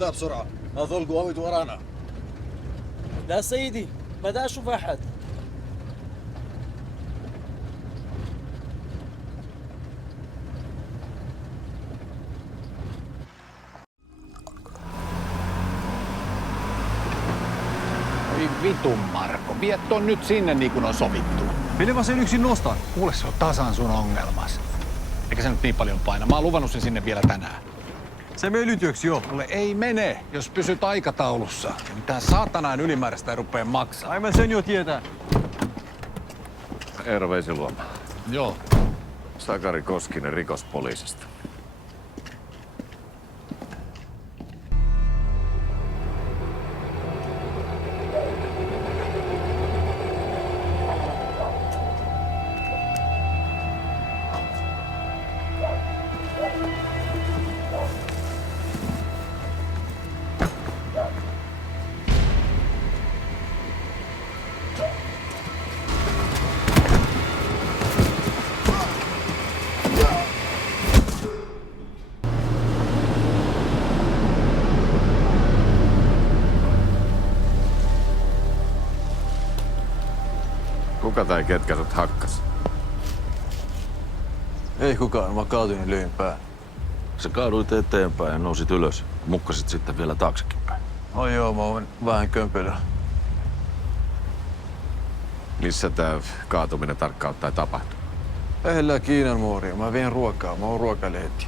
ده بسرعة. هذول قوامي ورانا. لا سيدي، بدأ أشوف أحد. Oi vitun Marko, vie ton nyt sinne niin kuin on sovittu. Mene vaan sen yksin nostaa. Kuule, se on tasan sun ongelmas. Eikä se nyt niin paljon paina. Mä oon luvannut sen sinne vielä tänään. Se menee ylityöksi jo. Kuule, ei mene, jos pysyt aikataulussa. Ja mitään saatanaan ylimääräistä ei rupee maksaa. Aivan sen jo tietää. Eero Vesiluoma. Joo. Sakari Koskinen rikospoliisista. Kuka tai ketkä sut hakkas? Ei kukaan, mä kaatuin ja löin pää. Sä kaaduit eteenpäin ja nousit ylös. Mukkasit sitten vielä taaksekin päin. Oi joo, mä oon vähän kömpelö. Missä tää kaatuminen tarkkaan ottaen tapahtui? Lähellä Kiinan muoria. Mä vien ruokaa. Mä oon ruokalehti.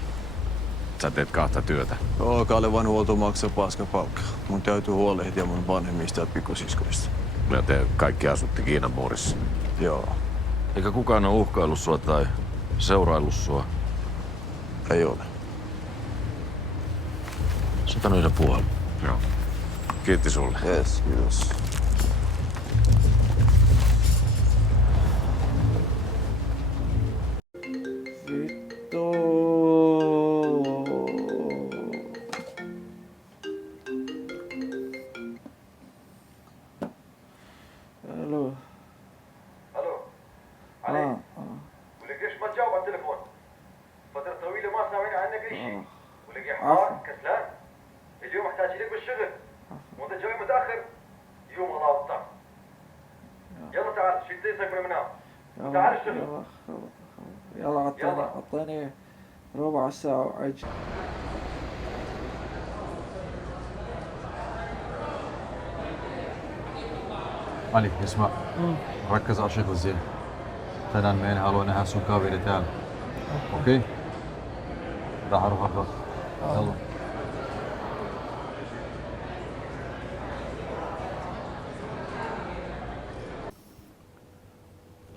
Sä teet kahta työtä. Joo, Kalevan huolto maksaa paskapalkkaa. Mun täytyy huolehtia mun vanhemmista ja pikkusiskoista. Ja te kaikki asutte Kiinan muurissa. Joo, Eikä kukaan ole uhkaillut sua tai seuraillut sua. ei ole. 101,5. Joo. Kiitti sulle. Yes, kiitos. Vittu. الو الو علي ولقيش ما تجاوب على التليفون فترة طويلة ما سامعين عنك اي شيء ولقي حار كسلان اليوم احتاج لك بالشغل وانت جاي متاخر يوم الله وطن يلا تعال شيل ديسك من المنام تعال الشغل يلا عطيني ربع ساعة وأجي. Ali, اسمع. ركز على الشغل زين. tänään me en halua nähdä sun kaveri täällä. Okei? راح اروح اطبخ. يلا.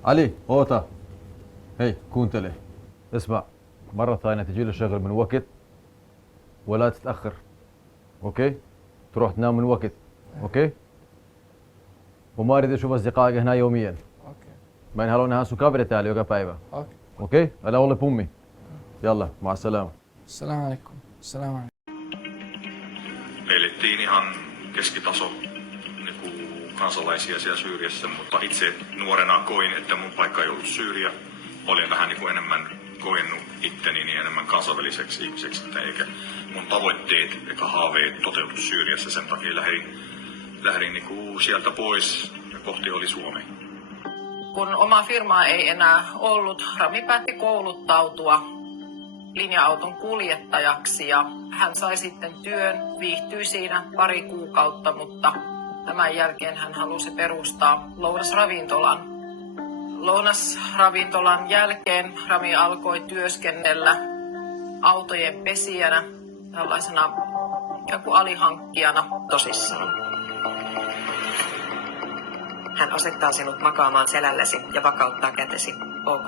علي اوتا. هي كونتلي. اسمع، مرة ثانية تجي له شغل من وقت ولا تتأخر. اوكي؟ تروح تنام من وقت. اوكي؟ وما اريد اشوف اصدقائك هنا يوميا. ما ان haluan nähdä sun kaveri täällä joka päivä. Okei? Älä ole pummi. Jalla, مع السلامة. السلام عليكم. السلام عليكم. Elettiin ihan keskitaso kansalaisia siellä Syyriassa, mutta itse nuorena koin, että mun paikka ei ollut Syyria. Olin vähän enemmän koennut itteni niin enemmän kansainväliseksi ihmiseksi, eikä mun tavoitteet eikä haaveet toteutu Syyriassa. Sen takia lähdin sieltä pois ja kohti oli Suomi. Kun oma firmaa ei enää ollut, Rami päätti kouluttautua linja-auton kuljettajaksi ja hän sai sitten työn, viihtyi siinä pari kuukautta, mutta tämän jälkeen hän halusi perustaa lounasravintolan. Lounasravintolan jälkeen Rami alkoi työskennellä autojen pesijänä, tällaisena ikään kuin alihankkijana tosissaan. Hän asettaa sinut makaamaan selälläsi ja vakauttaa kätesi. Ok.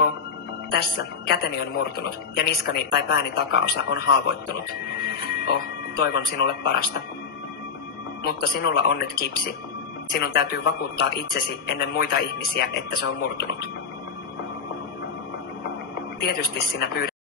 Tässä käteni on murtunut ja niskani tai pääni takaosa on haavoittunut. Toivon sinulle parasta. Mutta sinulla on nyt kipsi. Sinun täytyy vakuuttaa itsesi ennen muita ihmisiä, että se on murtunut. Tietysti sinä pyydät